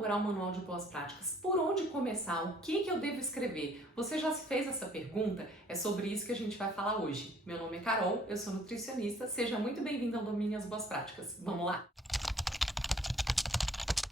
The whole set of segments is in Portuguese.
elaborar um manual de boas práticas? Por onde começar? O que eu devo escrever? Você já se fez essa pergunta? É sobre isso que a gente vai falar hoje. Meu nome é Carol, eu sou nutricionista. Seja muito bem-vindo ao Domínio as Boas Práticas. Vamos lá?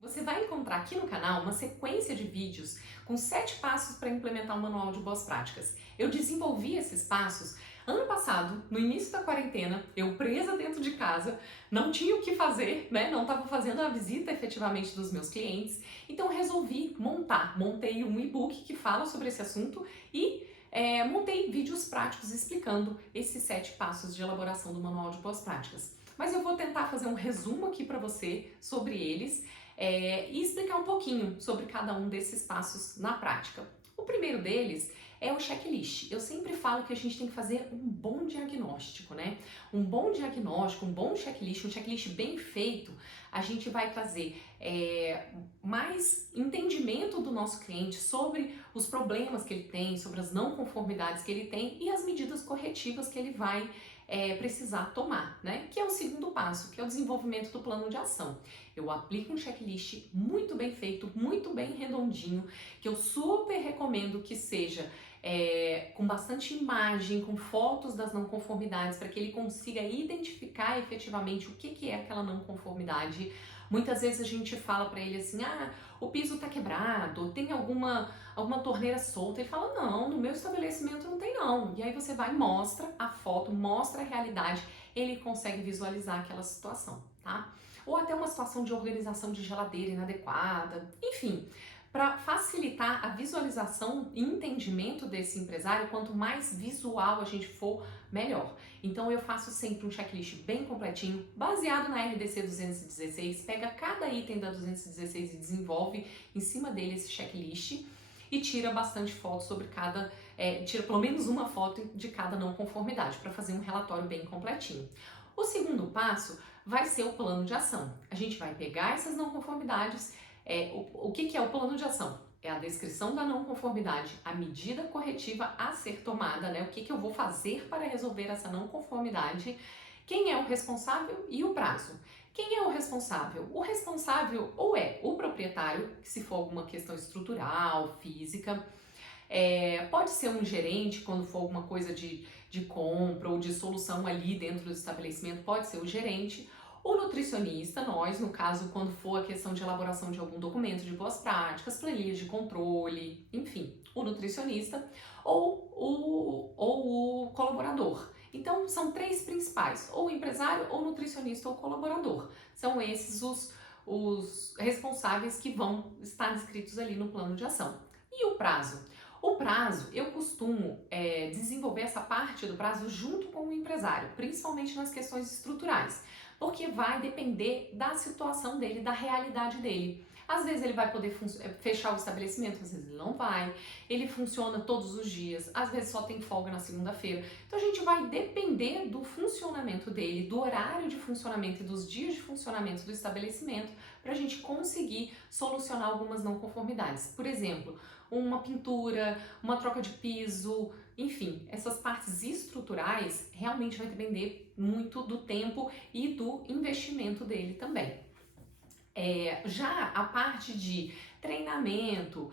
Você vai encontrar aqui no canal uma sequência de vídeos com 7 passos para implementar um manual de boas práticas. Eu desenvolvi esses passos ano passado, no início da quarentena, eu presa dentro de casa, não tinha o que fazer, né? Não estava fazendo a visita efetivamente dos meus clientes, então resolvi montei um e-book que fala sobre esse assunto e montei vídeos práticos explicando esses 7 passos de elaboração do manual de boas práticas. Mas eu vou tentar fazer um resumo aqui para você sobre eles e explicar um pouquinho sobre cada um desses passos na prática. O primeiro deles é o checklist. Eu sempre falo que a gente tem que fazer um bom diagnóstico, né? Um bom diagnóstico, um bom checklist, um checklist bem feito, a gente vai trazer mais entendimento do nosso cliente sobre os problemas que ele tem, sobre as não conformidades que ele tem e as medidas corretivas que ele vai precisar tomar, né? Que é o segundo passo, que é o desenvolvimento do plano de ação. Eu aplico um checklist muito bem feito, muito bem redondinho, que eu super recomendo que seja com bastante imagem, com fotos das não conformidades, para que ele consiga identificar efetivamente o que é aquela não conformidade. Muitas vezes a gente fala para ele assim, o piso tá quebrado, tem alguma torneira solta. Ele fala, não, no meu estabelecimento não tem não. E aí você vai, mostra a foto, mostra a realidade, ele consegue visualizar aquela situação, tá? Ou até uma situação de organização de geladeira inadequada, enfim. Para facilitar a visualização e entendimento desse empresário, quanto mais visual a gente for, melhor. Então eu faço sempre um checklist bem completinho, baseado na RDC 216, pega cada item da 216 e desenvolve em cima dele esse checklist e tira bastante fotos sobre cada, tira pelo menos uma foto de cada não conformidade para fazer um relatório bem completinho. O segundo passo vai ser o plano de ação. A gente vai pegar essas não conformidades. O que é o plano de ação? É a descrição da não conformidade, a medida corretiva a ser tomada, né? O que eu vou fazer para resolver essa não conformidade, quem é o responsável e o prazo. Quem é o responsável? O responsável ou é o proprietário, se for alguma questão estrutural, física, pode ser um gerente quando for alguma coisa de compra ou de solução ali dentro do estabelecimento, pode ser o gerente, o nutricionista, nós, no caso, quando for a questão de elaboração de algum documento de boas práticas, planilhas de controle, enfim, o nutricionista ou o colaborador. Então, são 3 principais, ou empresário, ou nutricionista, ou colaborador. São esses os responsáveis que vão estar descritos ali no plano de ação. E o prazo? O prazo, eu costumo desenvolver essa parte do prazo junto com o empresário, principalmente nas questões estruturais, porque vai depender da situação dele, da realidade dele. Às vezes ele vai poder fechar o estabelecimento, às vezes ele não vai, ele funciona todos os dias, às vezes só tem folga na segunda-feira. Então a gente vai depender do funcionamento dele, do horário de funcionamento e dos dias de funcionamento do estabelecimento para a gente conseguir solucionar algumas não conformidades. Por exemplo, uma pintura, uma troca de piso, enfim, essas partes estruturais realmente vai depender muito do tempo e do investimento dele também. Já a parte de treinamento,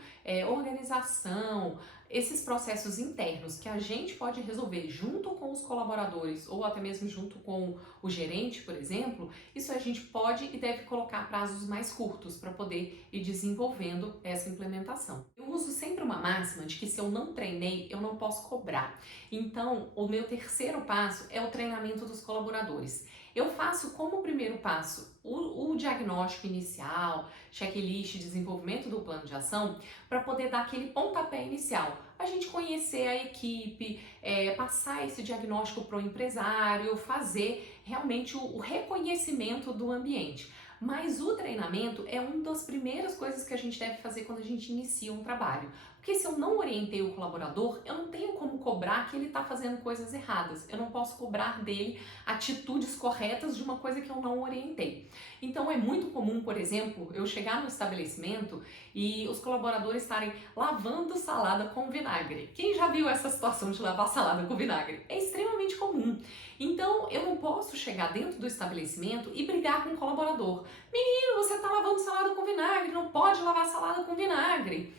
organização, esses processos internos que a gente pode resolver junto com os colaboradores ou até mesmo junto com o gerente, por exemplo, isso a gente pode e deve colocar prazos mais curtos para poder ir desenvolvendo essa implementação. Eu uso sempre uma máxima de que se eu não treinei, eu não posso cobrar. Então, o meu terceiro passo é o treinamento dos colaboradores. Eu faço como primeiro passo o diagnóstico inicial, checklist, desenvolvimento do plano de ação, para poder dar aquele pontapé inicial. A gente conhecer a equipe, passar esse diagnóstico para o empresário, fazer realmente o reconhecimento do ambiente. Mas o treinamento é uma das primeiras coisas que a gente deve fazer quando a gente inicia um trabalho. Porque se eu não orientei o colaborador, eu não tenho como cobrar que ele está fazendo coisas erradas. Eu não posso cobrar dele atitudes corretas de uma coisa que eu não orientei. Então é muito comum, por exemplo, eu chegar no estabelecimento e os colaboradores estarem lavando salada com vinagre. Quem já viu essa situação de lavar salada com vinagre? É extremamente comum. Então eu não posso chegar dentro do estabelecimento e brigar com o colaborador. Menino, você está lavando salada com vinagre, não pode lavar salada com vinagre.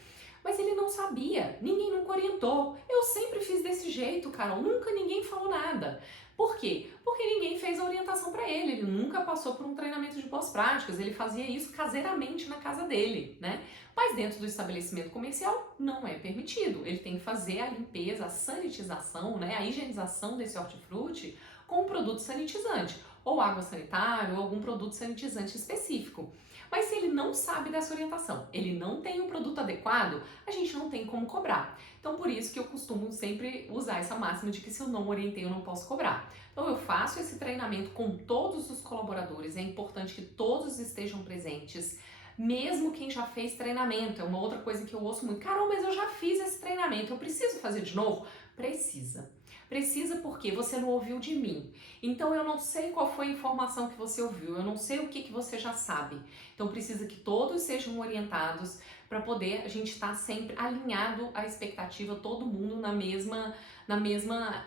Mas ele não sabia, ninguém nunca orientou. Eu sempre fiz desse jeito, Carol, nunca ninguém falou nada. Por quê? Porque ninguém fez a orientação para ele nunca passou por um treinamento de boas práticas, ele fazia isso caseiramente na casa dele, né? Mas dentro do estabelecimento comercial não é permitido, ele tem que fazer a limpeza, a sanitização, né? A higienização desse hortifruti com um produto sanitizante, ou água sanitária, ou algum produto sanitizante específico. Mas se ele não sabe dessa orientação, ele não tem o produto adequado, a gente não tem como cobrar. Então, por isso que eu costumo sempre usar essa máxima de que se eu não orientei, eu não posso cobrar. Então, eu faço esse treinamento com todos os colaboradores, é importante que todos estejam presentes, mesmo quem já fez treinamento. É uma outra coisa que eu ouço muito. Carol, mas eu já fiz esse treinamento, eu preciso fazer de novo? Precisa. Precisa porque você não ouviu de mim. Então eu não sei qual foi a informação que você ouviu, eu não sei o que você já sabe. Então precisa que todos sejam orientados para poder a gente estar sempre alinhado à expectativa, todo mundo na mesma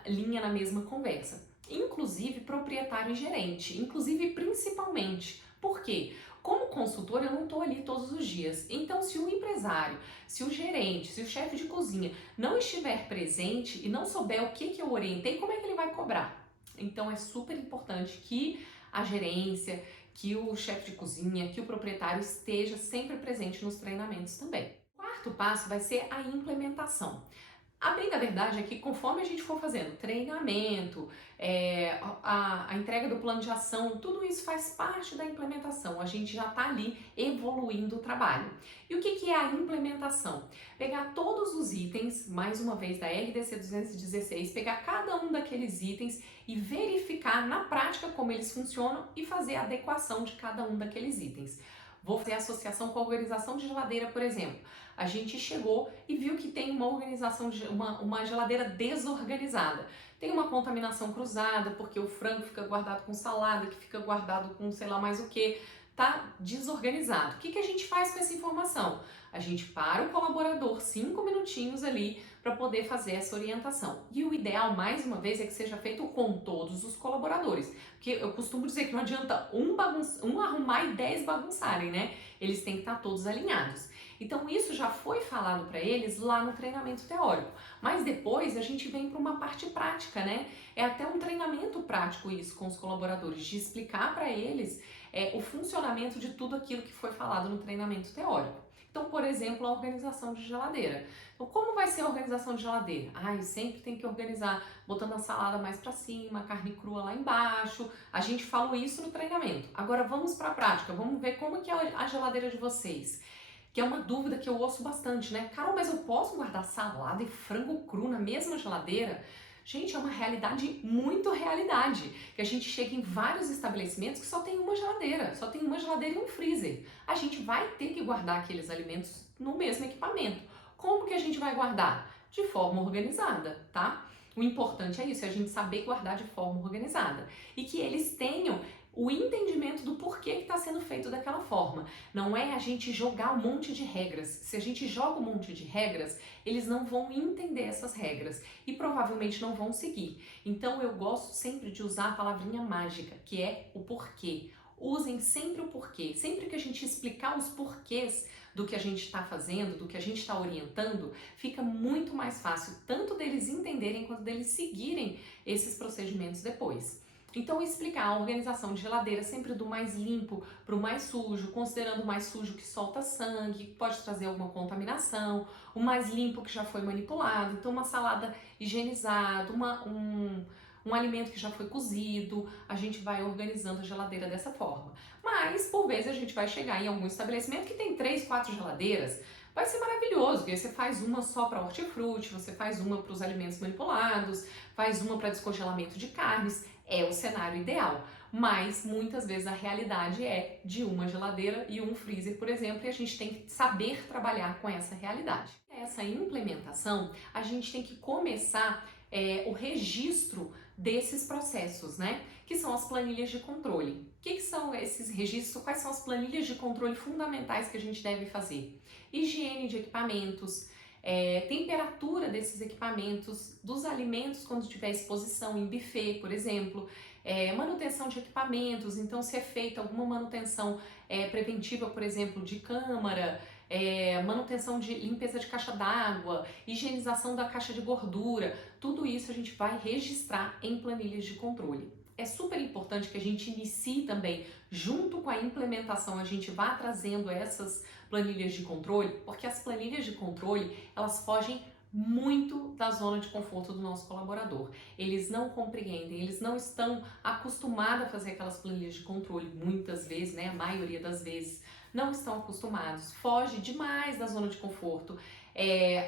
linha, na mesma conversa. Inclusive proprietário e gerente, inclusive principalmente. Por quê? Como consultor, eu não estou ali todos os dias. Então, se o empresário, se o gerente, se o chefe de cozinha não estiver presente e não souber o que eu orientei, como é que ele vai cobrar? Então, é super importante que a gerência, que o chefe de cozinha, que o proprietário esteja sempre presente nos treinamentos também. O quarto passo vai ser a implementação. A bem da verdade é que conforme a gente for fazendo treinamento, a entrega do plano de ação, tudo isso faz parte da implementação. A gente já está ali evoluindo o trabalho. E o que é a implementação? Pegar todos os itens, mais uma vez da RDC 216, pegar cada um daqueles itens e verificar na prática como eles funcionam e fazer a adequação de cada um daqueles itens. Vou fazer associação com a organização de geladeira, por exemplo. A gente chegou e viu que tem uma organização, uma geladeira desorganizada. Tem uma contaminação cruzada, porque o frango fica guardado com salada, que fica guardado com sei lá mais o que. Tá desorganizado. O que a gente faz com essa informação? A gente para o colaborador 5 minutinhos ali para poder fazer essa orientação. E o ideal, mais uma vez, é que seja feito com todos os colaboradores. Porque eu costumo dizer que não adianta um arrumar e 10 bagunçarem, né? Eles têm que estar todos alinhados. Então isso já foi falado para eles lá no treinamento teórico, mas depois a gente vem para uma parte prática, né? É até um treinamento prático isso com os colaboradores, de explicar para eles o funcionamento de tudo aquilo que foi falado no treinamento teórico. Então, por exemplo, a organização de geladeira. Então, como vai ser a organização de geladeira? Sempre tem que organizar botando a salada mais para cima, a carne crua lá embaixo. A gente falou isso no treinamento. Agora vamos para a prática, vamos ver como que é a geladeira de vocês. Que é uma dúvida que eu ouço bastante, né? Carol, mas eu posso guardar salada e frango cru na mesma geladeira? Gente, é uma realidade, muito realidade, que a gente chega em vários estabelecimentos que só tem uma geladeira e um freezer. A gente vai ter que guardar aqueles alimentos no mesmo equipamento. Como que a gente vai guardar? De forma organizada, tá? O importante é isso, é a gente saber guardar de forma organizada. E que eles tenham o entendimento do porquê que está sendo feito daquela forma. Não é a gente jogar um monte de regras. Se a gente joga um monte de regras, eles não vão entender essas regras e provavelmente não vão seguir. Então eu gosto sempre de usar a palavrinha mágica, que é o porquê. Usem sempre o porquê. Sempre que a gente explicar os porquês do que a gente está fazendo, do que a gente está orientando, fica muito mais fácil tanto deles entenderem quanto deles seguirem esses procedimentos depois. Então, explicar a organização de geladeira sempre do mais limpo para o mais sujo, considerando o mais sujo que solta sangue, que pode trazer alguma contaminação, o mais limpo que já foi manipulado, então uma salada higienizada, um alimento que já foi cozido, a gente vai organizando a geladeira dessa forma. Mas, por vezes, a gente vai chegar em algum estabelecimento que tem 3, 4 geladeiras, vai ser maravilhoso, porque aí você faz uma só para hortifruti, você faz uma para os alimentos manipulados, faz uma para descongelamento de carnes, é o cenário ideal. Mas muitas vezes a realidade é de uma geladeira e um freezer, por exemplo, e a gente tem que saber trabalhar com essa realidade. Essa implementação, a gente tem que começar o registro desses processos, né? Que são as planilhas de controle. O que são esses registros? Quais são as planilhas de controle fundamentais que a gente deve fazer? Higiene de equipamentos, temperatura desses equipamentos, dos alimentos quando tiver exposição em buffet, por exemplo, manutenção de equipamentos, então se é feita alguma manutenção preventiva, por exemplo, de câmara, manutenção de limpeza de caixa d'água, higienização da caixa de gordura, tudo isso a gente vai registrar em planilhas de controle. É super importante que a gente inicie também, junto com a implementação, a gente vá trazendo essas planilhas de controle, porque as planilhas de controle, elas fogem muito da zona de conforto do nosso colaborador. Eles não compreendem, eles não estão acostumados a fazer aquelas planilhas de controle, muitas vezes, né, a maioria das vezes, não estão acostumados, foge demais da zona de conforto.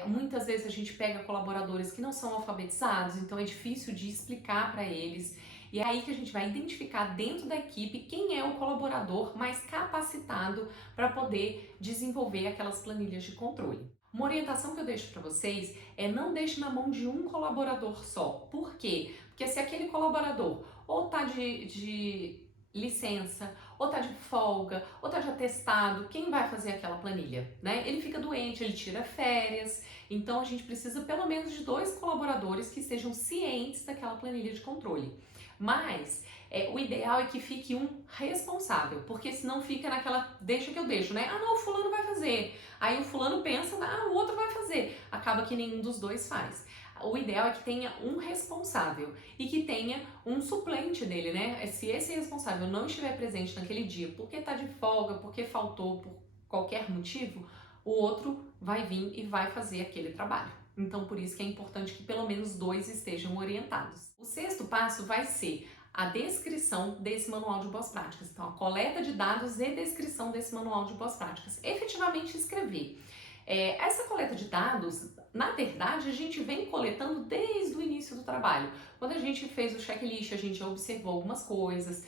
Muitas vezes a gente pega colaboradores que não são alfabetizados, então é difícil de explicar para eles. E é aí que a gente vai identificar dentro da equipe quem é o colaborador mais capacitado para poder desenvolver aquelas planilhas de controle. Uma orientação que eu deixo para vocês é não deixe na mão de um colaborador só. Por quê? Porque se aquele colaborador ou está de licença, ou está de folga, ou está de atestado, quem vai fazer aquela planilha, né? Ele fica doente, ele tira férias, então a gente precisa pelo menos de 2 colaboradores que estejam cientes daquela planilha de controle. Mas o ideal é que fique um responsável, porque senão fica naquela deixa que eu deixo, né? Ah, não, o fulano vai fazer. Aí o fulano pensa, ah, o outro vai fazer. Acaba que nenhum dos dois faz. O ideal é que tenha um responsável e que tenha um suplente dele, né? Se esse responsável não estiver presente naquele dia porque está de folga, porque faltou por qualquer motivo, o outro vai vir e vai fazer aquele trabalho. Então, por isso que é importante que pelo menos 2 estejam orientados. O 6º passo vai ser a descrição desse manual de boas práticas. Então, a coleta de dados e descrição desse manual de boas práticas. Efetivamente escrever. Essa coleta de dados, na verdade, a gente vem coletando desde o início do trabalho. Quando a gente fez o checklist, a gente observou algumas coisas.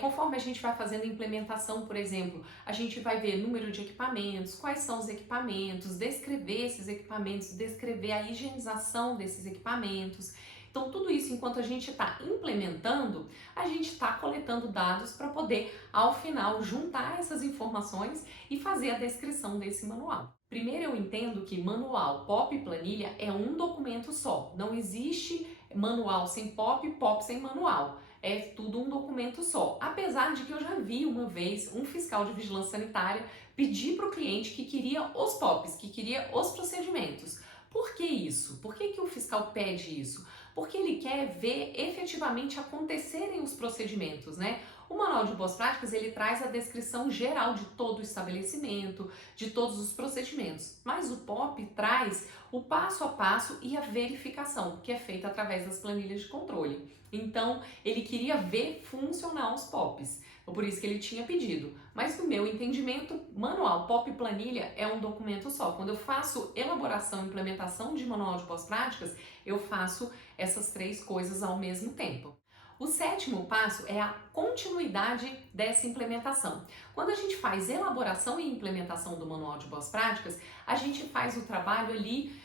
Conforme a gente vai fazendo a implementação, por exemplo, a gente vai ver número de equipamentos, quais são os equipamentos, descrever esses equipamentos, descrever a higienização desses equipamentos. Então, tudo isso, enquanto a gente está implementando, a gente está coletando dados para poder, ao final, juntar essas informações e fazer a descrição desse manual. Primeiro, eu entendo que manual, POP e planilha é um documento só. Não existe manual sem POP, POP sem manual. É tudo um documento só. Apesar de que eu já vi uma vez um fiscal de vigilância sanitária pedir para o cliente que queria os POPs, que queria os procedimentos. Por que isso? Por que o fiscal pede isso? Porque ele quer ver efetivamente acontecerem os procedimentos, né? O Manual de Boas Práticas, ele traz a descrição geral de todo o estabelecimento, de todos os procedimentos, mas o POP traz o passo a passo e a verificação, que é feita através das planilhas de controle. Então, ele queria ver funcionar os POPs, por isso que ele tinha pedido. Mas no meu entendimento, manual, POP e planilha é um documento só. Quando eu faço elaboração e implementação de manual de boas práticas, eu faço essas 3 coisas ao mesmo tempo. O 7º passo é a continuidade dessa implementação. Quando a gente faz elaboração e implementação do manual de boas práticas, a gente faz o trabalho ali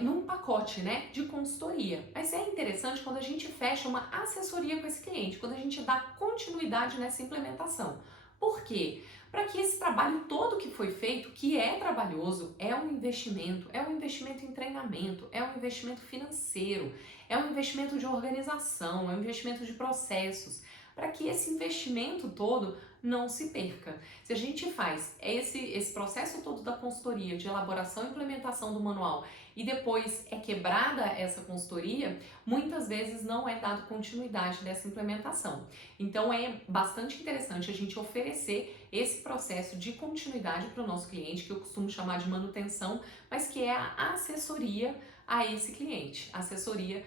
num pacote, né, de consultoria. Mas é interessante quando a gente fecha uma assessoria com esse cliente, quando a gente dá continuidade nessa implementação. Por quê? Para que esse trabalho todo que foi feito, que é trabalhoso, é um investimento em treinamento, é um investimento financeiro, é um investimento de organização, é um investimento de processos, para que esse investimento todo não se perca. Se a gente faz esse processo todo da consultoria, de elaboração e implementação do manual, e depois é quebrada essa consultoria, muitas vezes não é dado continuidade dessa implementação. Então é bastante interessante a gente oferecer esse processo de continuidade para o nosso cliente, que eu costumo chamar de manutenção, mas que é a assessoria a esse cliente, assessoria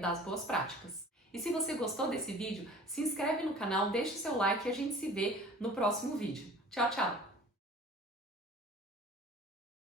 das boas práticas. E se você gostou desse vídeo, se inscreve no canal, deixa o seu like e a gente se vê no próximo vídeo. Tchau, tchau!